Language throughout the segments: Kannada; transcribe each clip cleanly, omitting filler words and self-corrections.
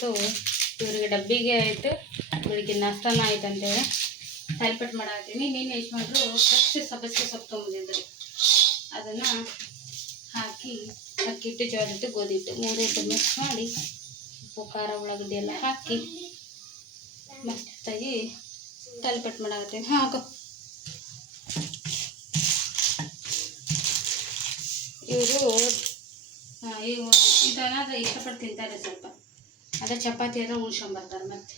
ಇವತ್ತು ಇವರಿಗೆ ಡಬ್ಬಿಗೆ ಆಯಿತು, ಬೆಳಿಗ್ಗೆ ನಾಷ್ಟಾನ ಆಯ್ತು ಅಂತೇಳಿ ತಾಲಿಪಟ್ಟು ಮಾಡಾಕತ್ತೀನಿ. ನೀನು ಯಜಮಾನ್ರು ಫ್ರೆಶ್ ಸಬ್ಬಸಿಗೆ ಸೊಪ್ಪು ತೊಗೊಂಬಂದಿದ್ರು, ಅದನ್ನು ಹಾಕಿ ಅಕ್ಕಿ ಹಿಟ್ಟು, ಜೋಳದ ಹಿಟ್ಟು, ಗೋಧಿ ಹಿಟ್ಟು 3 ಹಿಟ್ಟು ಮಿಕ್ಸ್ ಮಾಡಿ ಉಪ್ಪು ಖಾರ ಉಳ್ಳಾಗಡ್ಡಿ ಎಲ್ಲ ಹಾಕಿ ಮಸ್ತಾಗಿ ತಾಲಿಪಟ್ಟು ಮಾಡಾಕತ್ತೀನಿ. ಹಾಕೋ. ಇವರು ಇದನ್ನಾದ್ರೆ ಇಷ್ಟಪಟ್ಟು ತಿಂತಾರೆ ಸ್ವಲ್ಪ. ಅದೇ ಚಪಾತಿ ಆದರೆ ಉಳ್ಸ್ಕೊಂಬರ್ತಾರೆ. ಮತ್ತೆ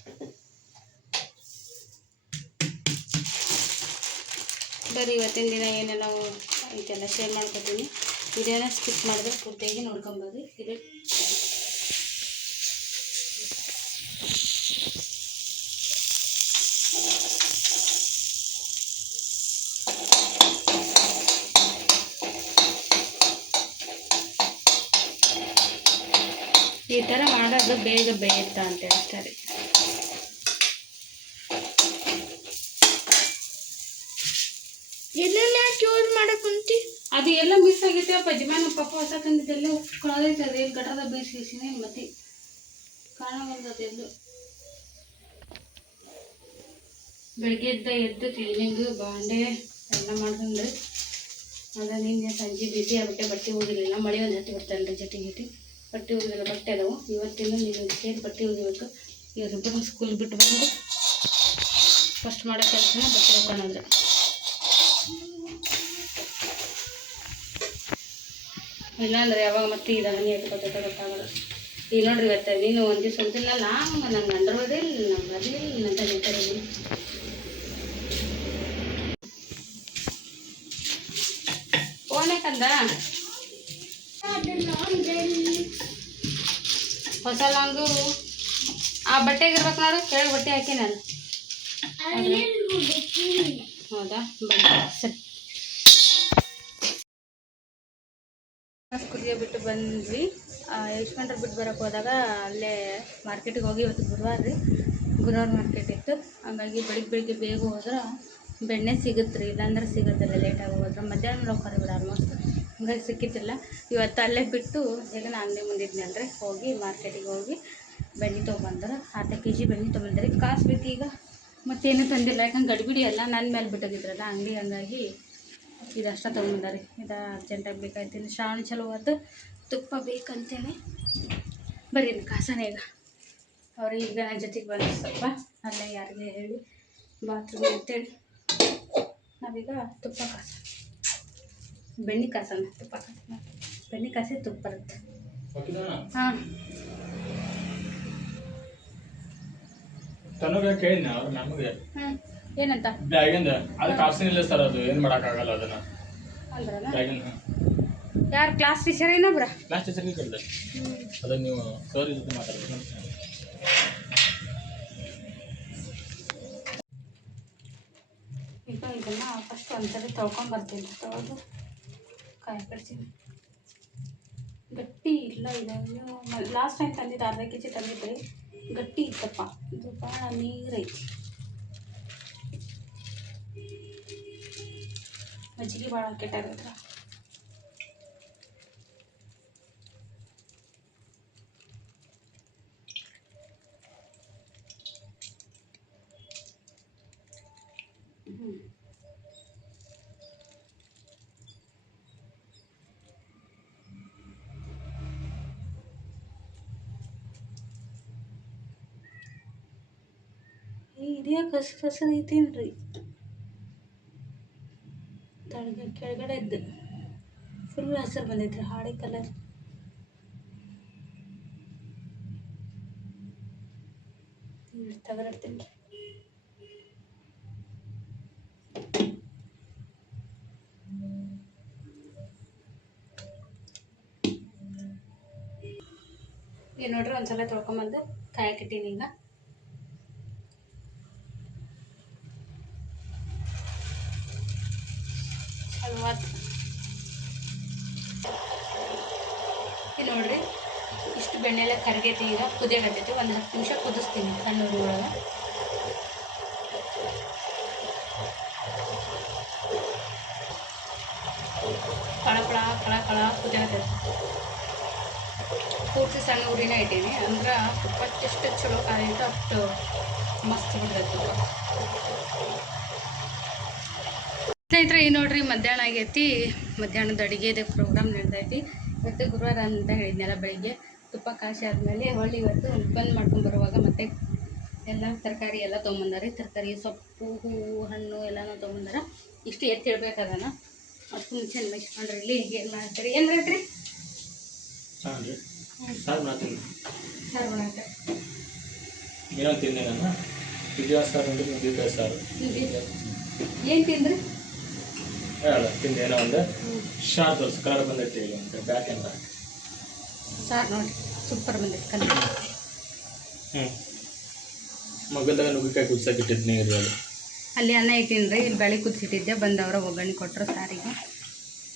ಬರೀ ಇವತ್ತಿನ ದಿನ ಏನೇನೋ ಇದೆಲ್ಲ ಶೇರ್ ಮಾಡ್ಕೊತೀನಿ. ವಿಡಿಯೋನ ಸ್ಕಿಪ್ ಮಾಡಿದ್ರೆ ಪೂರ್ತಿಯಾಗಿ ನೋಡ್ಕೊಬೋದು. ಇದು ಈ ಥರ ಮಾಡೋದು ಬೇಗ ಬೇಯುತ್ತಾ ಅಂತೇಳಿ ಅಷ್ಟೇ. ಎಲ್ಲೆಲ್ಲ ಯಾಕೆ ಯೂಸ್ ಮಾಡಕ್ಕಂತಿ? ಅದು ಎಲ್ಲ ಮಿಸ್ ಆಗೈತೆ. ಪಜ್ಮಾನ ಪಪ್ಪ ಹೊಸ ತಂದಿದ್ದೆಲ್ಲ ಕಳೆದೈತೆ. ಅದು ಏನು ಗಟರದ ಬೇಯಿಸಿನೇ ಮತ್ತೆ ಕಾಣಬಂದದೆಲ್ಲೂ. ಬೆಳಗ್ಗೆ ಎದ್ದು ಕ್ಲೀನಿಂಗು ಬಾಂಡೆ ಎಲ್ಲ ಮಾಡ್ಕೊಂಡು ಅದ ನಿನ್ನೆ ಸಂಜೆ ಬಿಸಿ ಆಗ್ಬಿಟ್ಟೆ. ಬಟ್ಟೆ ಹೋಗಿರಲಿಲ್ಲ, ಮಳೆ ಒಂದು ಹತ್ತಿ ಬಿಡ್ತಾನೆ ಜೊತೆಗಿಟ್ಟು. ಬಟ್ಟೆ ಹೋಗಿರಲಿಲ್ಲ, ಬಟ್ಟೆ ಅದಾವು. ಇವತ್ತಿನ ನೀನು ಸೇರಿ ಬಟ್ಟೆ ಹೋಗಿಬೇಕು. ಇವರಿಬ್ಬರು ಸ್ಕೂಲ್ ಬಿಟ್ಟು ಬಂದು ಫಸ್ಟ್ ಮಾಡೋ ಕೆಲಸನ ಬಟ್ಟೆ ಹೋಗೋಣಂದ್ರೆ. ಇಲ್ಲಾಂದ್ರೆ ಯಾವಾಗ ಮತ್ತೆ ಇದನ್ನ ಎತ್ಕೊತೈತೆ ಗೊತ್ತಾಗಲ್ಲ. ಈಗ ನೋಡ್ರಿ, ಇವತ್ತು ನೀನು ಒಂದು ದಿವಸ ಹೊಂದಿಲ್ಲಲ್ಲ, ನಂಗೆ ಅಂಡರ್ವೇರ್ ಇಲ್ಲ, ನಮ್ಮ ಅದಿಲ್ಲ ಅಂತ ಹೇಳ್ತಾರೆ. ಫೋನ್ ಯಾಕಂದ ಹೊಸ ಲಾಂಗು ಆ ಬಟ್ಟೆಗೆ ಇರ್ಬೇಕು ನೋಡು. ಕೆಳಗೆ ಬಟ್ಟೆ ಹಾಕಿ ನಾನು. ಹೌದಾ, ಸರಿ. ಸ್ಕೂಲಿಗೆ ಬಿಟ್ಟು ಬಂದ್ವಿ. ಯಶ್ವಂಡ್ರ ಬಿಟ್ಟು ಬರೋಕ್ಕೆ ಹೋದಾಗ ಅಲ್ಲೇ ಮಾರ್ಕೆಟಿಗೆ ಹೋಗಿ, ಇವತ್ತು ಗುರುವಾರ ಮಾರ್ಕೆಟ್ ಇತ್ತು. ಹಂಗಾಗಿ ಬೆಳಿಗ್ಗೆ ಬೇಗ ಹೋದ್ರೆ ಬೆಣ್ಣೆ ಸಿಗುತ್ತೆ ರೀ, ಇಲ್ಲಾಂದ್ರೆ ಸಿಗೋದಿಲ್ಲ. ಲೇಟಾಗಿ ಹೋದ್ರೆ ಮಧ್ಯಾಹ್ನ ಹೋಗ್ತಾರೆ ಬಿಡ ಆಲ್ಮೋಸ್ಟ್. ಹಂಗಾಗಿ ಸಿಕ್ಕಿತ್ತಿಲ್ಲ. ಇವತ್ತು ಅಲ್ಲೇ ಬಿಟ್ಟು ಈಗ ನಾನು ಅಂಗಡಿ ಮುಂದಿದ್ನಲ್ರಿ, ಹೋಗಿ ಮಾರ್ಕೆಟಿಗೆ ಹೋಗಿ ಬೆಣ್ಣೆ ತೊಗೊಂಬಂದ್ರೆ ಅರ್ಧ kg ಬೆಣ್ಣೆ ತೊಗೊಂಬಂದ್ರೆ ಕಾಸು ಬೇಕು. ಈಗ ಮತ್ತೇನು ತಂದಿಲ್ಲ, ಯಾಕಂದ್ರೆ ಗಡಿಬಿಡಿ ಎಲ್ಲ ನನ್ನ ಮೇಲೆ ಬಿಟ್ಟೋಗಿದ್ರಲ್ಲ ಅಂಗಡಿ. ಹಂಗಾಗಿ ಇದಷ್ಟ ತೊಗೊಂಬಂದಾರೆ. ಇದು ಅರ್ಜೆಂಟಾಗಿ ಬೇಕಾಯ್ತು. ಇನ್ನು ಶ್ರಾವಣ ಚಲೋ ಆಯ್ತು, ತುಪ್ಪ ಬೇಕಂತೇನೆ. ಬರ್ರಿ ಕಾಸನೇ ಈಗ ಅವ್ರು ಈಗ ನನ್ನ ಜೊತೆಗೆ ಬಂದು ಸ್ವಲ್ಪ ಅಲ್ಲೇ ಯಾರಿಗೆ ಹೇಳಿ ಬಾತ್ರೂಮ್ ಅಂತೇಳಿ ನಾವೀಗ ತುಪ್ಪ ಕಾಸ, ಬೆಣ್ಣೆ ಕಾಸನ ತುಪ್ಪ ಕಾಸ, ಬೆಣ್ಣೆ ಕಾಸಿ ತುಪ್ಪ ಬರುತ್ತೆ. ಹಾಂ, ಏನಂತ ಯಾರು ಕ್ಲಾಸ್ ಟೀಚರ್ ಏನೊಬ್ರ ಈಗ ಇದನ್ನು ಫಸ್ಟ್ ಒಂದ್ಸರಿ ತೊಳ್ಕೊಂಬರ್ತೀನಿ. ತೊಳೆದು ಕಾಯಿ ಕಡ್ತೀನಿ. ಗಟ್ಟಿ ಇಲ್ಲ, ಇದನ್ನು ಲಾಸ್ಟ್ ಟೈಮ್ ತಂದಿದ್ದು ಅರ್ಧ kg ತಂದಿದ್ರಿ, ಗಟ್ಟಿ ಇತ್ತಪ್ಪ. ಇದು ಭಾಳ ನೀರೈತಿ. ಮಜ್ಜಿಗೆ ಭಾಳ ಕೆಟ್ಟಾಗೈತ್ರ. ಇದ್ಯಾಕೆ ಹಸಿರು ಐತೇನ್ರಿ ಕೆಳಗಡೆ ಇದ್ದು ಫುಲ್ ಹಸಿರು ಬಂದೈತ್ರಿ, ಹಾಳೆ ಕಲರ್. ತೆಗೆದಿಡ್ತೀನಿ. ಈಗ ನೋಡ್ರಿ ಒಂದ್ಸಲ ತೊಳ್ಕೊಂಬಂದು ಕಾಯಕ್ಕಿಟ್ಟೀನಿ. ಈಗ ಇಲ್ಲಿ ನೋಡ್ರಿ, ಇಷ್ಟು ಬೆಣ್ಣೆ ಎಲ್ಲ ಕರಗೈತಿ. ಈಗ ಕುದಿಯಾಗತ್ತೈತಿ. ಒಂದು 10 ನಿಮಿಷ ಕುದಿಸ್ತೀನಿ ಸಣ್ಣ ಉರಿ ಒಳಗೆ. ಕಳ ಕಳ ಕಳ ಕಳ ಕುದಿಯಾಗತ್ತೈತಿ. ಪೂರ್ತಿ ಸಣ್ಣ ಉರಿನ ಇಟ್ಟೀನಿ ಅಂದ್ರೆ ತುಪ್ಪ ಎಷ್ಟು ಚಲೋ ಕಾಲೈತೆ ಅಷ್ಟು ಮಸ್ತ್ ಬಿಡ್ತೈತೆ ತುಪ್ಪ. ಸ್ನೇಹಿತರೆ ಈ ನೋಡ್ರಿ ಮಧ್ಯಾಹ್ನ ಆಗೈತಿ. ಮಧ್ಯಾಹ್ನದ ಅಡುಗೆದು ಪ್ರೋಗ್ರಾಮ್ ನಡ್ದೈತಿ. ಇವತ್ತು ಗುರುವಾರ ಅಂತ ಹೇಳಿದ್ನಲ್ಲ, ಬೆಳಿಗ್ಗೆ ತುಪ್ಪ ಕಾಸಿ ಆದಮೇಲೆ ಹೊಳ್ಳಿ ಇವತ್ತು ಬಂದ್ ಮಾಡ್ಕೊಂಡು ಬರುವಾಗ ಮತ್ತೆ ಎಲ್ಲ ತರಕಾರಿ ಎಲ್ಲ ತೊಗೊಂಬಂದಾರೆ. ತರಕಾರಿ, ಸೊಪ್ಪು, ಹೂವು, ಹಣ್ಣು ಎಲ್ಲನೂ ತೊಗೊಂಬಂದಾರ. ಇಷ್ಟು ಎತ್ತಿ ಇಡ್ಬೇಕದನ್ನ. ಅದಕ್ಕೂ ಮುಂಚೆ ಅನ್ಬೇಸ್ಕೊಂಡ್ರಿ ಇಲ್ಲಿ ಏನು ಮಾಡ್ತೀರಿ? ಏನು ಮಾಡ್ತೀರಿ? ಸಾರು ಮಾಡ್ತೀನಿ. ಸಾರು ಮಾಡಕ್ಕೆ ಏನೋ ತಿಂದೆ ನಾನು. ಪಿಜ್ಜಾ ಸಾರು ನೋಡಿ, ನುಗ್ಗೆಕಾಯಿ ಸಾರು. ಏನು ತಿಂದ್ರಿ? ಹೇಳ ತಿಂದೆ ಏನೋ ಒಂದು ಶಾರ್ಪ್ ತೋರಿಸಿ ಕಲರ್ ಬಂದೈತೆ ಈಗ ಅಂತ ಬ್ಯಾಕ್ ಆ್ಯಂಡ್ ಬ್ಯಾಕ್. ಸಾರು ನೋಡಿ ಸೂಪರ್ ಬಂದೈತೆ ಕಲರ್. ಮಗಲ್ದಾಗ ನುಗ್ಗೆಕಾಯಿ ಕುದಿಸೋಕಿಟ್ಟಿದ್ದು ನೀರು ಅದು. ಅಲ್ಲಿ ಅನ್ನ ಇಟ್ಟಿನ್ರಿ, ಇಲ್ಲಿ ಬೆಳೆ ಕುದಿಸಿಟ್ಟಿದ್ದೆ. ಬಂದವರ ಒಗ್ಗರಣೆ ಕೊಟ್ಟರು ಸಾರಿಗೆ.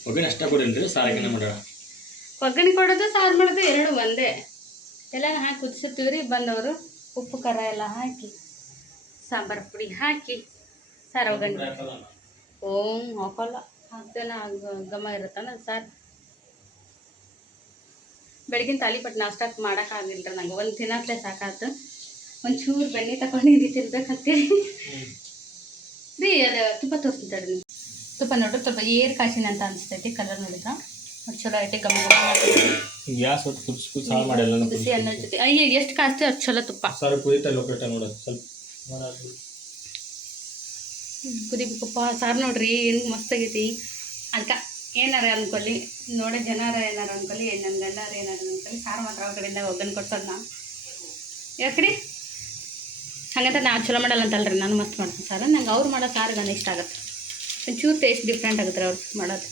ಒಗ್ಗರಣೆ ಅಷ್ಟೇ ಕೊಡಿಲ್ರಿ, ಸಾರಿಗೆನ ಮಾಡೋಣ. ಒಗ್ಗರಣೆ ಕೊಡೋದು ಸಾರು ಮಾಡೋದು ಎರಡು ಒಂದೇ. ಎಲ್ಲನೂ ಹಾಕಿ ಕುದಿಸಿರ್ತೀವಿ ರೀ. ಬಂದವರು ಉಪ್ಪು ಖಾರ ಎಲ್ಲ ಹಾಕಿ ಸಾಂಬಾರು ಪುಡಿ ಹಾಕಿ ಸಾರು ಒಗ್ಗರಣೆ. ಹಾಕೋಲ್ಲ, ಹಾಕ್ತೇನೆ. ಘಮ ಇರುತ್ತಲ್ಲ ಸಾರು. ಬೆಳಗಿನ ತಾಲಿಪಟ್ಟು ನಾಷ್ಟಕ್ಕೆ ಮಾಡೋಕ್ಕಾಗಿಲ್ಲ ರೀ ನಂಗೆ. ಒಂದು ತಿನ್ನತ್ಲೆ ಸಾಕಾಯ್ತು. ಒಂಚೂರು ಬೆಣ್ಣೆ ತಗೊಂಡು ತಿನ್ಬೇಕಂತೇಳಿ ರೀ. ಅದು ತುಪ್ಪ ತೋರಿಸ್ತಿದ್ದಾರೆ ನೀವು. ತುಪ್ಪ ನೋಡ್ರಿ ಸ್ವಲ್ಪ ಏರ್ ಕಾಸಿನ ಅಂತ ಅನಿಸ್ತೈತಿ. ಕಲರ್ ನೋಡಿದ್ರ ಚಲೋ ಐತೆ. ಘಮ ಗ್ಯಾಸ್ ಹೊತ್ತು ಕುದಿಸ್ಕು ಸಾರು ಮಾಡಿಲ್ಲ. ಬಿಸಿ ಅನ್ನೋ ಜೊತೆ ಅಯ್ಯ ಎಷ್ಟು ಕಾಸ್ತೀವಿ ಅಷ್ಟು ಚಲೋ ತುಪ್ಪ. ಸಾರು ಕುದಿತಾ ಲೊಕೇಟ ನೋಡೋದು ಸ್ವಲ್ಪ ಕುದಿಬೇಕಪ್ಪ ಸಾರು ನೋಡ್ರಿ. ಏನು ಮಸ್ತಾಗೈತಿ. ಅದಕ್ಕೆ ಏನಾರ ಅನ್ಕೊಳ್ಳಿ, ನೋಡೋ ಜನಾರ ಏನಾರು ಅನ್ಕೊಳ್ಳಿ, ನನ್ನ ಗಂಡಾರ ಏನಾರು ಅನ್ಕೊಳ್ಳಿ, ಸಾರು ಮಾತ್ರ ಅವ್ರ ಕಡೆಯಿಂದ ಒಗ್ಗರಣೆ ಕೊಡ್ಸೋದು ನಾವು. ಯಾಕ್ರಿ ಹಾಗಂತ ನಾವು ಚಲೋ ಮಾಡಲ್ಲ ಅಂತಲ್ರಿ, ನಾನು ಮಸ್ತ್ ಮಾಡ್ತೀನಿ ಸಾರು. ನಂಗೆ ಅವ್ರು ಮಾಡೋ ಸಾರು ನನಗೆ ಇಷ್ಟ ಆಗುತ್ತೆ. ಒಂಚೂರು ಟೇಸ್ಟ್ ಡಿಫ್ರೆಂಟ್ ಆಗುತ್ತೆ ರೀ ಅವ್ರು ಮಾಡೋದು.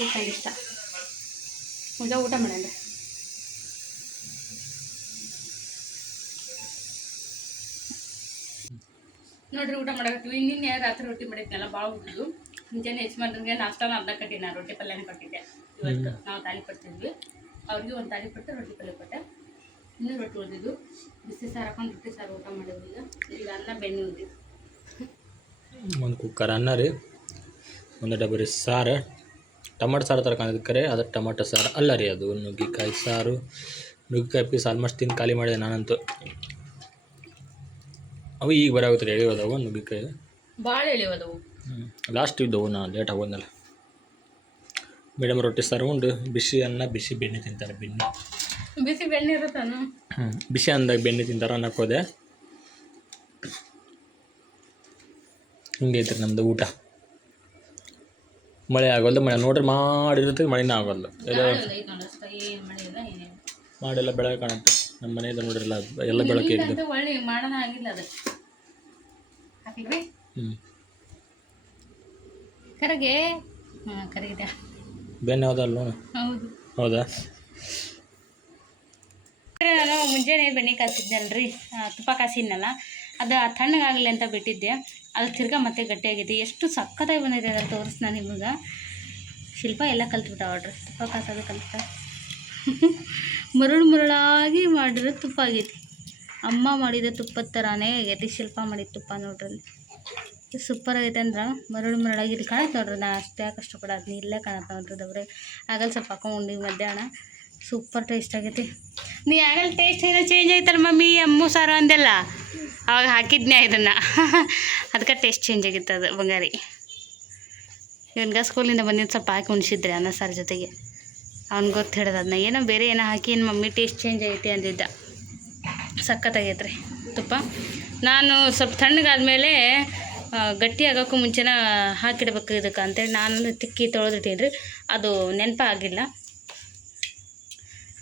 ಡಿಫ್ರೆಂಟ್ ಇಷ್ಟ. ಈಗ ಊಟ ಮಾಡೋಣ. ನೋಡ್ರಿ ಊಟ ಮಾಡಕತ್ತೀವಿ. ನಿನ್ನೆ ರಾತ್ರಿ ರೊಟ್ಟಿ ಮಾಡಿದ್ನೆಲ್ಲ ಭಾಳ ಉಳಿದು. ಮುಂಜಾನೆ ಯಜಮಾನ್ರಿಗೆ ನಾಷ್ಟಾನ ಅರ್ಧ ಕಟ್ಟಿ, ನಾನು ರೊಟ್ಟಿ ಪಲ್ಯನೇ ಕೊಟ್ಟಿದ್ದೆ. ಇವತ್ತು ನಾವು ತಾಳಿ ಪಡ್ತಿದ್ವಿ. ಅವ್ರಿಗೆ ಒಂದು ತಾಳಿ ಪಟ್ಟು ರೊಟ್ಟಿ ಪಲ್ಯ ಕೊಟ್ಟೆ. ಇನ್ನೂ ರೊಟ್ಟಿ ಉಳಿದಿದ್ದು. ಬಿಸಿ ಸಾರು ಹಾಕೊಂಡು ರೊಟ್ಟಿ ಸಾರು ಊಟ ಮಾಡಿದ್ವಿ. ಈಗ ಅನ್ನ ಬೆಣ್ಣೆ ಉಳಿದಿದ್ದು. ಒಂದು ಕುಕ್ಕರ್ ಅನ್ನ ರೀ, ಒಂದು ಡಬ್ಬರಿ ಸಾರು. ಟೊಮಾಟೊ ಸಾರು ಥರ ಕಾಣಿದ್ರೆ ಅದು ಟೊಮಾಟೊ ಸಾರು ಅಲ್ಲ ರೀ, ಅದು ನುಗ್ಗೆಕಾಯಿ ಸಾರು. ನುಗ್ಗೆಕಾಯಿ ಪೀಸ್ ಆಲ್ಮೋಸ್ಟ್ ತಿಂದು ಖಾಲಿ ಮಾಡಿದೆ ನಾನಂತೂ. ಅವು ಈಗ ಬರಾಗುತ್ತೆ ರೀ, ಎಳಿಯೋದವು ನುಗ್ಗೆಕಾಯಿ ಭಾಳ ಎಳಿಯೋದವು. ಲಾಸ್ಟ್ ಇದ್ದವು, ನಾನು ಲೇಟ್ ಆಗೋದ್ನಲ್ಲ. ಮೇಡಮ್ ರೊಟ್ಟಿ ಸಾರು ಉಂಡು ಬಿಸಿ ಅನ್ನ ಬಿಸಿ ಬೆಣ್ಣೆ ತಿಂತಾರೆ. ಬಿಸಿ ಬೆಣ್ಣೆ ಇರುತ್ತಾನು. ಬಿಸಿ ಅಂದಾಗ ಬೆಣ್ಣೆ ತಿಂತಾರೆ ಅನ್ನಕ್ಕೋದೆ. ಹಿಂಗೈತ್ರಿ ನಮ್ಮದು ಊಟ. ಮಳೆ ಆಗೋಲ್ಲ. ಮಳೆ ನೋಡ್ರಿ ಮಾಡಿರುತ್ತೆ, ಮಳೆನೇ ಆಗೋಲ್ಲ. ಮಾಡೆಲ್ಲ ಬೆಳಗ್ಗೆ ಕಾಣುತ್ತೆ. ನಮ್ಮ ಮನೆಯಿಂದ ನೋಡಿರಲ್ಲ, ಎಲ್ಲ ಬೆಳಗ್ಗೆ ಇದ್ದು ಒಳ್ಳೆ ಮಾಡೋಣ ಆಗಿಲ್ಲ ಅದು. ಹಾಕಿದ್ವಿ ಕರಗೆ. ಕರಗಿದೆ ಬೆಣ್ಣೆ ಯಾವುದಲ್ಲ. ಹೌದು. ಹೌದಾ? ನಾನು ಮುಂಜಾನೆ ಬೆಣ್ಣೆ ಕಾಸಿದ್ನಲ್ರಿ, ತುಪ್ಪ ಕಾಸಿದ್ನಲ್ಲ, ಅದು ತಣ್ಣಗಾಗಲಿ ಅಂತ ಬಿಟ್ಟಿದ್ದೆ. ಅದು ತಿರ್ಗಾ ಮತ್ತೆ ಗಟ್ಟಿಯಾಗೈತಿ. ಎಷ್ಟು ಸಕ್ಕತ್ತಾಗಿ ಬಂದೈತೆ ಅದ್ರಲ್ಲಿ ತೋರಿಸ್ ನಾನು ನಿಮಗೆ. ಶಿಲ್ಪ ಎಲ್ಲ ಕಲ್ತ್ಬಿಟ್ಟಾವ್ರಿ ತುಪ್ಪ ಕಾಸೋದು ಕಲ್ತ. ಮರುಳಾಗಿ ಮಾಡಿರೋ ತುಪ್ಪ ಆಗೈತಿ. ಅಮ್ಮ ಮಾಡಿದ ತುಪ್ಪದ ಥರನೇ ಆಗೈತಿ ಶಿಲ್ಪ ಮಾಡಿದ ತುಪ್ಪ. ನೋಡ್ರಿ ಸೂಪರ್ ಆಗೈತೆ ಅಂದ್ರೆ ಮರುಳಾಗಿ ಇಲ್ಲಿ ಕಾಣತ್ತೆ ನೋಡ್ರಿ. ನಾನು ಅಷ್ಟೇ ಯಾಕೆ ಕಷ್ಟಪಡೋದು, ಇಲ್ಲೇ ಕಾಣತ್ತೆ ನೋಡ್ರಿ. ದವ್ರೆ ಆಗಲ್ಲ ಸ್ವಲ್ಪ ಹಾಕೊಂಡು ಮಧ್ಯಾಹ್ನ. ಸೂಪರ್ ಟೇಸ್ಟ್ ಆಗೈತಿ. ನೀ ಆಗಲ್ಲ ಟೇಸ್ಟ್ ಏನೋ ಚೇಂಜ್ ಆಯ್ತಲ್ಲ ಮಮ್ಮಿ, ಅಮ್ಮು ಸಾರು ಅಂದೆಲ್ಲ ಅವಾಗ ಹಾಕಿದ್ನೇ ಇದನ್ನು. ಅದಕ್ಕೆ ಟೇಸ್ಟ್ ಚೇಂಜ್ ಆಗಿತ್ತು ಅದು ಬಂಗಾರಿ. ಇವನ್ಗೆ ಸ್ಕೂಲಿಂದ ಬಂದಿದ್ದು ಸ್ವಲ್ಪ ಹಾಕಿ ಉಣಿಸಿದ್ರಿ ಅನ್ನ ಸಾರು ಜೊತೆಗೆ. ಅವ್ನಿಗೆ ಗೊತ್ತು ಹಿಡ್ದು ಅದನ್ನ ಏನೋ ಬೇರೆ ಏನೋ ಹಾಕಿ ಏನು ಮಮ್ಮಿ ಟೇಸ್ಟ್ ಚೇಂಜ್ ಆಗೈತಿ ಅಂದಿದ್ದ. ಸಖತ್ತಾಗೈತ್ರಿ ತುಪ್ಪ. ನಾನು ಸ್ವಲ್ಪ ತಣ್ಣಗಾದ್ಮೇಲೆ ಗಟ್ಟಿ ಆಗೋಕ್ಕೂ ಮುಂಚೆನ ಹಾಕಿಡ್ಬೇಕು ಇದಕ್ಕೆ ಅಂತೇಳಿ ನಾನು ತಿಕ್ಕಿ ತೊಳೆದಿಟ್ಟೀನಿ ರೀ. ಅದು ನೆನಪಾಗಿಲ್ಲ.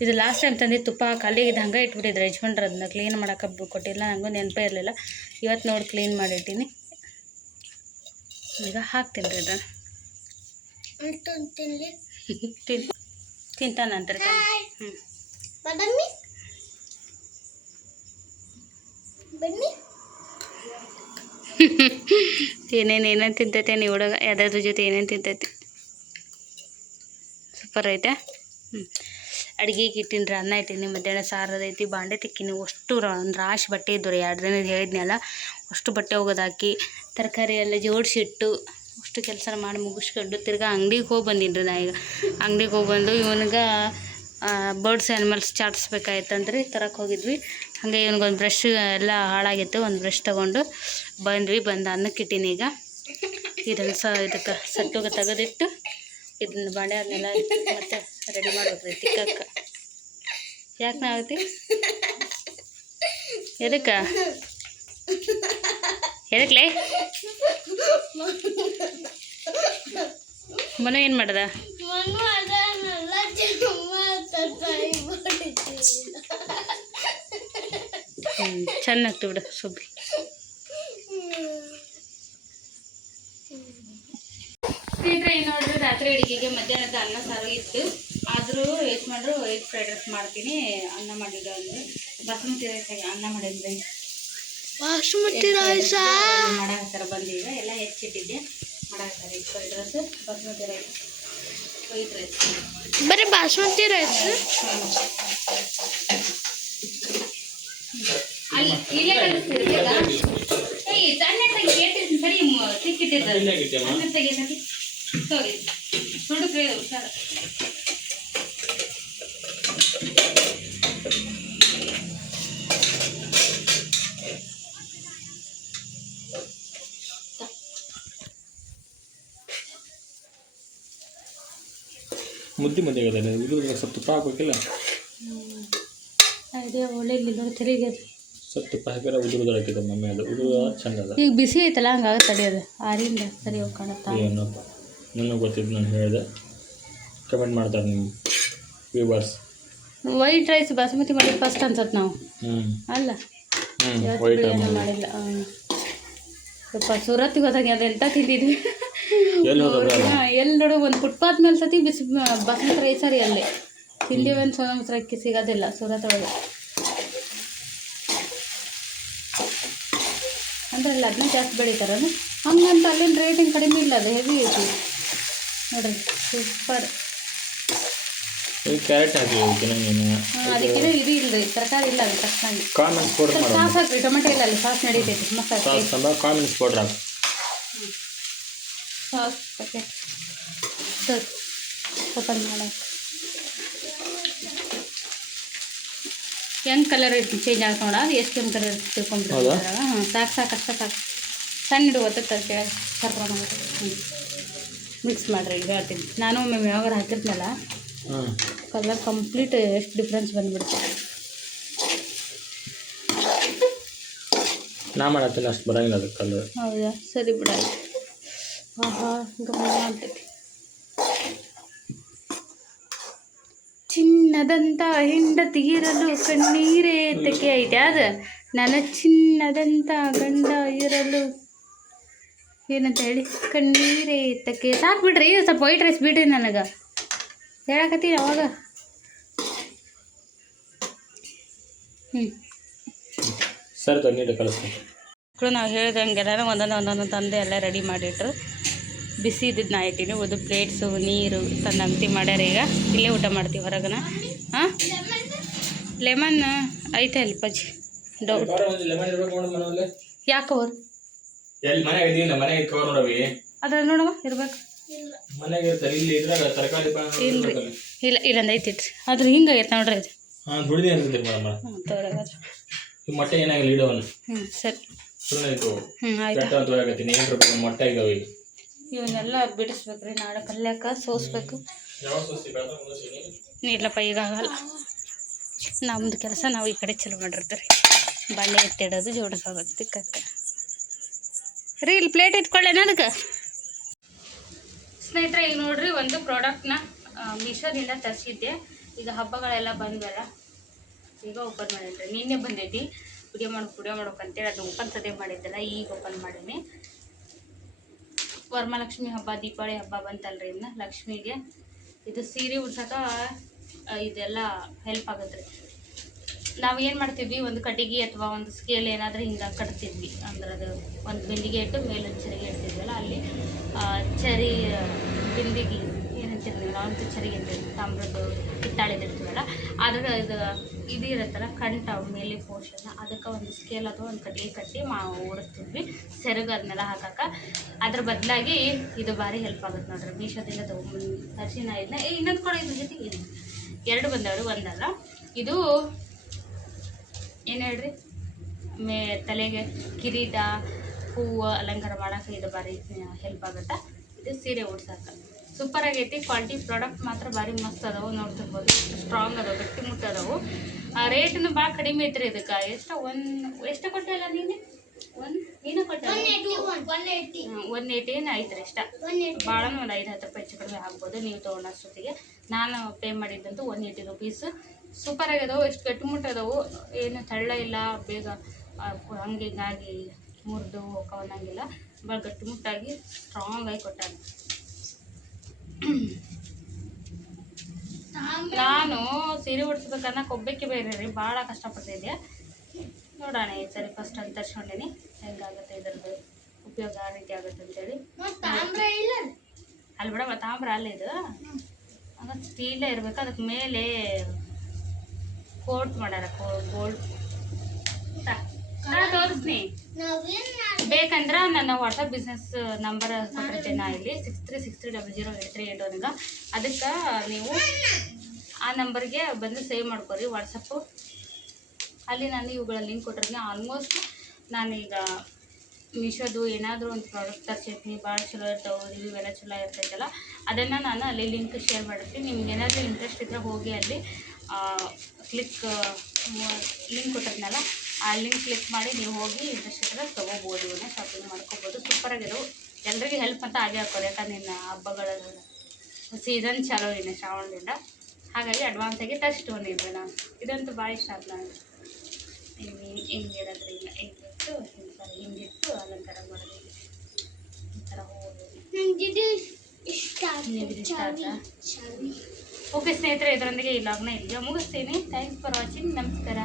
ಇದು ಲಾಸ್ಟ್ ಟೈಮ್ ತಂದಿದ್ದು ತುಪ್ಪ ಖಾಲಿಯಾಗಿದ್ದು ಹಂಗೆ ಇಟ್ಬಿಟ್ಟಿದ್ರು ಯಜಮಾನ್ರು. ಅದನ್ನ ಕ್ಲೀನ್ ಮಾಡೋಕೆ ಕೊಟ್ಟಿಲ್ಲ, ನನಗೂ ನೆನಪೇ ಇರಲಿಲ್ಲ. ಇವತ್ತು ನೋಡಿ ಕ್ಲೀನ್ ಮಾಡಿಟ್ಟಿನಿ. ಈಗ ಹಾಕ್ತೀನಿ ರೀ ಇದನ್ನು. ತಿಂತಾನಂತಾರೆ. ಏನೇನು ತಿಂತೈತೆ ನೀವು ಹುಡುಗ, ಯಾವ್ದಾದ್ರ ಜೊತೆ ಏನೇನು ತಿಂತೈತಿ. ಸೂಪರ್ ಐತೆ. ಅಡುಗೆಗೆ ಇಟ್ಟಿನಿ ರೀ, ಅನ್ನ ಇಟ್ಟೀನಿ, ಮಧ್ಯಾಹ್ನ ಸಾರದೈತಿ, ಬಾಂಡೆ ತಿಕ್ಕಿನಿ. ಅಷ್ಟು ಒಂದು ರಾಶಿ ಬಟ್ಟೆ ಇದ್ದು ರೀ, 2 ದಿನದ ಹೇಳಿದ್ನಲ್ಲ, ಅಷ್ಟು ಬಟ್ಟೆ ಹೋಗೋದಾಕಿ ತರಕಾರಿ ಎಲ್ಲ ಜೋಡಿಸಿಟ್ಟು ಅಷ್ಟು ಕೆಲಸ ಮಾಡಿ ಮುಗಿಸ್ಕೊಂಡು ತಿರ್ಗಾ ಅಂಗಡಿಗೆ ಹೋಗಿ ಬಂದೀನಿ ರೀ. ನಾ ಈಗ ಅಂಗಡಿಗೆ ಹೋಗಿ ಬಂದು ಇವನಿಗೆ ಬರ್ಡ್ಸ್ ಆ್ಯನಿಮಲ್ಸ್ ಚಾಟ್ಸ್ಬೇಕಾಯ್ತಂದ್ರಿ ತರಕ್ಕೆ ಹೋಗಿದ್ವಿ. ಹಾಗೆ ಇವನಿಗೊಂದು ಬ್ರಷ್ ಎಲ್ಲ ಹಾಳಾಗಿತ್ತು, ಒಂದು ಬ್ರಷ್ ತೊಗೊಂಡು ಬಂದ್ವಿ. ಬಂದು ಅನ್ನಕ್ಕೆ ಇಟ್ಟೀನಿ. ಈಗ ಇದನ್ನು ಇದಕ್ಕೆ ಸಟ್ಟುಗೆ ತೆಗೆದಿಟ್ಟು ಇದನ್ನ ಬಾಳೆಹಣ್ಣೆಲ್ಲ ಮತ್ತೆ ರೆಡಿ ಮಾಡ್ಬೇಕ್ರಿ ತಿಕ್ಕಕ್ಕೆ. ಯಾಕೆ ನಾವತಿ ಎದಕ್ಕೆ ಎದಕ್ಲೆ ಮನು ಏನು ಮಾಡ್ದ? ಚೆನ್ನಾಗ್ತು ಬಿಡು ಸುಬ್ಬಿ. ಸ್ನೇಹಿತರೆ ನೋಡ್ರಿ, ರಾತ್ರಿ ಅಡುಗೆಗೆ ಮಧ್ಯಾಹ್ನದ ಅನ್ನ ಸಾರು ಇತ್ತು. ಆದರೂ ಯಜಮಾನ್ರು ಎಗ್ ಫ್ರೈಡ್ ರೈಸ್ ಮಾಡ್ತೀನಿ ಅನ್ನ ಮಾಡಿದ್ದು ಅಂದರೆ ಬಾಸುಮತಿ ರೈಸ್ ಅನ್ನ ಮಾಡಿದ್ರಿ. ಬಾಸುಮತಿ ರೈಸ್ ಮಾಡಾಕತ್ತಾರ ಬಂದೀಗ ಎಲ್ಲ ಹೆಚ್ಚಿಟ್ಟಿದ್ದೆ ಮಾಡಾಕತ್ತಾರೆ. Egg fried rice, basmati rice, white rice, ಬರೀ ಬಾಸುಮತಿ ರೈಸ್. ಅಲ್ಲಿ ಇಲ್ಲೇ ಕಲಿಸ್ತೀರಿ ಸಣ್ಣ ಕೇಳ್ತಿರ್ತೀನಿ ಸರಿ ಸಿಕ್ಕಿಟ್ಟಿರ್ತಾರೆ ಅನ್ನ ತೆಗಿಯಕ್ಕೆ ಹೋಗಿ ಹುಡುಕ್ರಿ ಹುಷಾರ. ಮುದ್ದೆ ಆಗತ್ತೆ ಇದು ಸ್ವಲ್ಪ ತುಪ್ಪ ಹಾಕ್ಬೇಕಿಲ್ಲ? ಐಡಿಯಾ ಒಳ್ಳೆ ತೆರಿಗೆ ಸ್ವಲ್ಪ ತುಪ್ಪ ಹಾಕಿದ್ರೆ ಉದುರುದು ಹಾಕಿದೆ ಮಮ್ಮಿ. ಅದು ಉದುರು ಚಂದ ಅದ. ಈಗ ಬಿಸಿ ಐತಲ್ಲ ಹಂಗಾಗಿ ತಡೆಯೋದು ಆರಿಂದ ಸರಿ ಹೋಗಿ ಕಾಣುತ್ತಾ. ಏನಪ್ಪ ನನಗೆ ಗೊತ್ತಿದ್ದು ನಾನು ಹೇಳಿದೆ. ಕಮೆಂಟ್ ಮಾಡ್ತಾರೆ ನಿಮ್ಮ ವ್ಯೂವರ್ಸ್. ವೈಟ್ ರೈಸ್ ಬಾಸುಮತಿ ಮಾಡಿದ್ದು ಫಸ್ಟ್ ಅನ್ಸತ್ತೆ ನಾವು. ಅಲ್ಲ ಬಿರಿಯಾನಿ ಮಾಡಿಲ್ಲ. ಸ್ವಲ್ಪ ಸೂರತ್ತಿಗೆ ಹೋದಾಗ ಅದೆಂತ ತಿಂದಿದ್ವಿ. ಎಲ್ಲಿ ನೋಡು ಒಂದು ಫುಟ್ಪಾತ್ ಮೇಲೆ ಸತಿ ಬಿಸಿ ಬಾಸುಮತಿ ರೈಸ್ ಸರಿ ಅಲ್ಲೇ ತಿಂದೀವಿ ಅಂತ ಸೋನಾ ಮಸೂರಿ ಅಕ್ಕಿ ಸಿಗೋದಿಲ್ಲ ಸೂರತ್ ಒಳಗೆ. ಅಂದರೆ ಅಲ್ಲಿ ಅದನ್ನ ಜಾಸ್ತಿ ಬೆಳಿತಾರಲ್ಲ ಹಂಗಂತ ಅಲ್ಲೇನು ರೇಟಿಂಗ್ ಕಡಿಮೆ ಇಲ್ಲ, ಅದು ಹೆವಿ ಐತಿ ನೋಡ್ರಿ ಸೂಪರ್. ಕ್ಯಾರೆಟ್ ಹಾಕಿ ಅದಕ್ಕೆ ಇದು ಇಲ್ಲರಿ ತರಕಾರಿ ಇಲ್ಲ ಅದು ತಕ್ಷಣ ಕಾಮೆಂಟ್ಸ್ ಸಾಸ್ ಹಾಕ್ರಿ. ಟೊಮೆಟೊ ಇಲ್ಲ ಅಲ್ಲಿ ಸಾಸ್ ನಡೀತೈತಿ ಮಸಾಲೆ ಕಾಮೆಂಟ್ಸ್ ಪೌಡ್ರ್ ಹಾಕಿ ಸಾಸ್ ಪ್ಯಾಕೆಟ್ ಸರ್ ಓಪನ್ ಮಾಡೋಕೆ ಹೆಂಗೆ ಕಲರ್ ಚೇಂಜ್ ಆಗ್ತಾ ನೋಡ ಎಷ್ಟು ಕೆಂಪು ಕಲರ್ ತಿಳ್ಕೊಂಡ್ಬಿಡ್ತಾರೆ. ಹಾಂ ಸಾಕು ಅಷ್ಟೇ ಸಾಕು. ಸಣ್ಣ ಹಿಡು ಒತ್ತಕ್ಕೆ ಕೆಳಗೆ ಕರ್ಕೊಂಡು ಮಿಕ್ಸ್ ಮಾಡಿರಿ. ಈಗ ಹೇಳ್ತೀನಿ ನಾನು ಒಮ್ಮೆ ಯಾವಾಗ ಹಾಕಿರ್ತೀನಲ್ಲ ಕಲರ್ ಕಂಪ್ಲೀಟ್ ಎಷ್ಟು ಡಿಫ್ರೆನ್ಸ್ ಬಂದುಬಿಡುತ್ತೆ. ನಾ ಮಾಡತ್ತಿಲ್ಲ ಅಷ್ಟು ಬರೋಂಗಿಲ್ಲ ಅದು ಕಲರ್. ಹೌದಾ ಸರಿ ಬಿಡಾಯ್ತು. ಗಮನ ಆಗ್ತೈತಿ. ಚಿನ್ನದಂಥ ಹೆಂಡತಿ ಇರಲು ಕಣ್ಣೀರೇ ತಕ್ಕೆ ಐತೆ ಅದು. ನನ್ನ ಚಿನ್ನದಂಥ ಗಂಡ ಇರಲು ಏನಂತ ಹೇಳಿ ಕಣ್ಣೀರೇ ತಕ್ಕೆ. ಸಾಕು ಬಿಡ್ರಿ ಸ್ವಲ್ಪ ವೈಟ್ ರೈಸ್ ಬಿಡ್ರಿ ನನಗೆ ಹೇಳಕತ್ತೀನಿ ಅವಾಗ. ಸರಿ ನೀಟ ಕಲಿಸ್ತೀನಿ. ನಾವು ಹೇಳ್ದಂಗೆಲ್ಲ ಒಂದೊಂದು ತಂದೆ ಎಲ್ಲ ರೆಡಿ ಮಾಡಿಟ್ರು. ಬಿಸಿ ಇದ್ದಿದ್ದು ನಾ ಇಟ್ಟೀನಿ. ಒಂದು ಪ್ಲೇಟ್ಸು ನೀರು ತಂದು ಅಂಗಡಿ ಮಾಡ್ಯಾರ. ಈಗ ಇಲ್ಲೇ ಊಟ ಮಾಡ್ತೀವಿ ಹೊರಗನ. ಹಾಂ ಲೆಮನ್ ಐತೆ ಅಲ್ಲಿ ಪಜ್ಜಿ ಡೌಟ್ ಯಾಕವ್ರು ಅದ್ರ ನೋಡವ ಇರ್ಬೇಕು. ಇಲ್ರಿ ಇಲ್ಲ ಇಲ್ಲಂದು ಐತಿಟ್ರಿ ಅದ್ರ ಹಿಂಗೆ ಆಗೈತೆ ನೋಡ್ರಿ ಇದು. ಮೊಟ್ಟೆ ಏನಾಗಿಲ್ಲ ಇಡೋವನು. ಸರಿ ಆಯ್ತು. ಇವನ್ನೆಲ್ಲ ಬಿಡಿಸ್ಬೇಕ್ರಿ. ನಾಳೆ ಪಲ್ಯಕ್ಕೆ ಸೋಸ್ಬೇಕು. ಇಲ್ಲಪ್ಪ ಈಗ ಆಗಲ್ಲ. ನಮ್ಮದು ಕೆಲಸ ನಾವು ಈ ಕಡೆ ಚಲೋ ಮಾಡಿರ್ತೀವಿ. ಬಾಳೆ ಎತ್ತಿಡೋದು ಜೋಡಿಸೋದು ತಿಕ್ಕಕ್ಕೆ ರೀ. ಇಲ್ಲಿ ಪ್ಲೇಟ್ ಇಟ್ಕೊಳ್ಳೇನ ಅದಕ್ಕೆ. ಸ್ನೇಹಿತರೆ ಈಗ ನೋಡ್ರಿ ಒಂದು ಪ್ರಾಡಕ್ಟ್ನ ಮೀಶೋದಿಂದ ತರಿಸಿದ್ದೆ. ಈಗ ಹಬ್ಬಗಳೆಲ್ಲ ಬಂದ್ವಲ್ಲ ಈಗ ಓಪನ್ ಮಾಡಿದ್ರಿ. ನಿನ್ನೆ ಬಂದೈತಿ ವಿಡಿಯೋ ಮಾಡ್ಬೇಕಂತೇಳಿ ಅದು ಓಪನ್ ಸದೇ ಮಾಡಿದ್ದೆಲ್ಲ ಈಗ ಓಪನ್ ಮಾಡೀನಿ. ವರಮಹಾಲಕ್ಷ್ಮಿ ಹಬ್ಬ ದೀಪಾವಳಿ ಹಬ್ಬ ಬಂತಲ್ರಿ. ಇನ್ನು ಲಕ್ಷ್ಮಿಗೆ ಇದು ಸೀರೆ ಉಡ್ಸಕ್ಕೆ ಇದೆಲ್ಲ ಹೆಲ್ಪ್ ಆಗುತ್ತೆ ರೀ. ನಾವು ಏನು ಮಾಡ್ತೀವಿ ಒಂದು ಕಟ್ಟಿಗೆ ಅಥವಾ ಒಂದು ಸ್ಕೇಲ್ ಏನಾದರೂ ಹಿಂಗೆ ಕಟ್ತಿದ್ವಿ ಅಂದ್ರೆ ಅದು ಒಂದು ಬಿಂದಿಗೆ ಇಟ್ಟು ಮೇಲೊಂದು ಚರಿಗೆ ಇಡ್ತಿದ್ವಲ್ಲ ಅಲ್ಲಿ ಚರಿ ಬಿಂದಿಗೆ ಏನಂತೀವಿ ನಾವು ಒಂದು ಚರಿಗೆ ಇರ್ತೀವಿ ತಾಮ್ರದ್ದು ಹಿತ್ತಾಳೆದು ಇಡ್ತೀವಲ್ಲ ಅದ್ರ ಇದು ಇರುತ್ತಲ್ಲ ಕಂಠ ಮೇಲೆ ಪೋರ್ಷನ್ ಅದಕ್ಕೆ ಒಂದು ಸ್ಕೇಲ್ ಅಥವಾ ಒಂದು ಕಟ್ಟಿಗೆ ಕಟ್ಟಿ ಓಡಿಸ್ತಿದ್ವಿ ಸೆರಗು ಅದನ್ನೆಲ್ಲ ಹಾಕಕ್ಕೆ. ಅದ್ರ ಬದಲಾಗಿ ಇದು ಭಾರಿ ಹೆಲ್ಪ್ ಆಗುತ್ತೆ ನೋಡ್ರಿ. ಮೀಶೋದಿಂದ ತರಿಸಿ ನಾ ಇದನ್ನ ಇನ್ನೊಂದು ಕೂಡ ಇದ್ರ ಜೊತೆಗೆ 2 ಬಂದವ್ರಿ, ಒಂದಲ್ಲ. ಇದು ಏನು ಹೇಳ್ರಿ, ತಲೆಗೆ ಕಿರೀಟ ಹೂವು ಅಲಂಕಾರ ಮಾಡೋಕೆ ಇದು ಭಾರಿ ಹೆಲ್ಪ್ ಆಗುತ್ತೆ. ಇದು ಸೀರೆ ಉಡ್ಸಕ್ಕೆ ಸೂಪರ್ ಆಗೈತಿ. ಕ್ವಾಲಿಟಿ ಪ್ರಾಡಕ್ಟ್ ಮಾತ್ರ ಭಾರಿ ಮಸ್ತ್ ಅದಾವೆ, ನೋಡ್ತಿರ್ಬೋದು. ಸ್ಟ್ರಾಂಗ್ ಅದಾವೆ, ಗಟ್ಟಿ ಮುಟ್ಟ ಅದಾವು. ರೇಟ್ನು ಭಾಳ ಕಡಿಮೆ ಐತ್ರಿ ಇದಕ್ಕೆ. ಎಷ್ಟು ಕೊಟ್ಟಿಲ್ಲ ನೀನು ಕೊಟ್ಟಲ್ಲ? 180 ಏನು ಐತ್ರಿ ಇಷ್ಟ. ಭಾಳನೂ ಒಂದು 5-10 ರೂಪಾಯಿ ಹೆಚ್ಚು ಕಡಿಮೆ ಆಗ್ಬೋದು ನೀವು ತೊಗೊಂಡಷ್ಟೊತ್ತಿಗೆ. ನಾನು ಪೇ ಮಾಡಿದ್ದಂತೂ 180 ರುಪೀಸ್. ಸೂಪರ್ ಆಗ್ಯದವು, ಎಷ್ಟು ಗಟ್ಟಿಮುಟ್ಟು ಅದಾವು, ಏನು ತಳ್ಳ ಇಲ್ಲ, ಬೇಗ ಹಂಗೆ ಹಿಂಗಾಗಿ ಮುರಿದು ಹೋಗವನ್ನಂಗಿಲ್ಲ. ಭಾಳ ಗಟ್ಟಿಮುಟ್ಟಾಗಿ ಸ್ಟ್ರಾಂಗ್ ಆಗಿ ಕೊಟ್ಟಾಗ. ನಾನು ಸೀರೆ ಉಡ್ಸ್ಬೇಕನ್ನ ಕೊಬ್ಬಕ್ಕೆ ಬೇರೆ ರೀ, ಭಾಳ ಕಷ್ಟಪಡ್ತಿದ್ದೆ. ನೋಡೋಣ ಈ ಸರಿ ಫಸ್ಟ್ ಅಂತ ತರ್ಸ್ಕೊಂಡೀನಿ, ಹೆಂಗಾಗುತ್ತೆ ಇದ್ರದ್ದು ಉಪಯೋಗ ಆ ರೀತಿ ಆಗುತ್ತೆ ಅಂತೇಳಿ. ಅಲ್ಲಿ ಬಿಡಮ್ಮ, ತಾಮ್ರ ಅಲ್ಲ ಇದು, ಆಗ ಸ್ಟೀಲೇ ಇರಬೇಕು. ಅದಕ್ಕೆ ಮೇಲೆ ಕೋಟ್ ಮಾಡ್ಯಾರ, ಗೋಲ್ಡ್. ತೋರಿಸ್ನಿ ಬೇಕಂದ್ರೆ ನನ್ನ ವಾಟ್ಸಪ್ ಬಿಸ್ನೆಸ್ ನಂಬರ್ ಕೊಟ್ಟಿರ್ತೇನೆ ನಾ ಇಲ್ಲಿ, 6363008381. ಅದಕ್ಕೆ ನೀವು ಆ ನಂಬರ್ಗೆ ಬಂದು ಸೇವ್ ಮಾಡ್ಕೊರಿ ವಾಟ್ಸಪ್ಪು. ಅಲ್ಲಿ ನಾನು ಇವುಗಳ ಲಿಂಕ್ ಕೊಟ್ಟಿರ್ತೀನಿ. ಆಲ್ಮೋಸ್ಟ್ ನಾನೀಗ ಮೀಶೋದು ಏನಾದರೂ ಒಂದು ಪ್ರಾಡಕ್ಟ್ ತರಿಸಿರ್ತೀನಿ, ಭಾಳ ಚಲೋ ಇರ್ತಾವೆ, ರಿವ್ಯೂ ಎಲ್ಲ ಚಲೋ ಇರ್ತೈತಲ್ಲ, ಅದನ್ನು ನಾನು ಅಲ್ಲಿ ಲಿಂಕ್ ಶೇರ್ ಮಾಡಿರ್ತೀನಿ. ನಿಮ್ಗೆ ಏನಾದರೂ ಇಂಟ್ರೆಸ್ಟ್ ಇದ್ದರೆ ಹೋಗಿ ಅಲ್ಲಿ ಲಿಂಕ್ ಕೊಟ್ಟಿರ್ತೀನಲ್ಲ, ಆ ಲಿಂಕ್ ಕ್ಲಿಕ್ ಮಾಡಿ ನೀವು ಹೋಗಿ ಇಂಟ್ರೆಸ್ಟ್ ಇದ್ದರೆ ತೊಗೋಬೋದು, ಇವನ್ನ ಶಾಪಿಂಗ್ ಮಾಡ್ಕೋಬೋದು. ಸೂಪರಾಗಿದ್ದವು, ಎಲ್ರಿಗೂ ಹೆಲ್ಪ್ ಅಂತ ಆಗೇ ಹಾಕೋರು. ಯಾಕಂದ್ರೆ ನಿನ್ನ ಹಬ್ಬಗಳ ಸೀಸನ್ ಚಲೋ ಇದೆ ಶ್ರಾವಣದಿಂದ, ಹಾಗಾಗಿ ಅಡ್ವಾನ್ಸಾಗಿ ತರಿಸ್ಕೊಂಡಿದ್ದೆ ನಾನು. ಇದಂತೂ ಭಾಳ ಇಷ್ಟ ಆಯ್ತು ನನಗೆ. ಹಿಂಗಿರೋದ್ರಿಂದ ಹಿಂಗಿಟ್ಟು ಅಲಂಕಾರ ಮಾಡೋದು, ಈ ಥರ ಹೋಗೋದು ಇಷ್ಟ ಆಯ್ತಾ? ಓಕೆ ಸ್ನೇಹಿತರೆ, ಇದರೊಂದಿಗೆ ಈ ಲಾಗ್ನ ಇಲ್ಲಿಗೆ ಮುಗಿಸ್ತೀನಿ. Thanks for watching. ನಮಸ್ಕಾರ.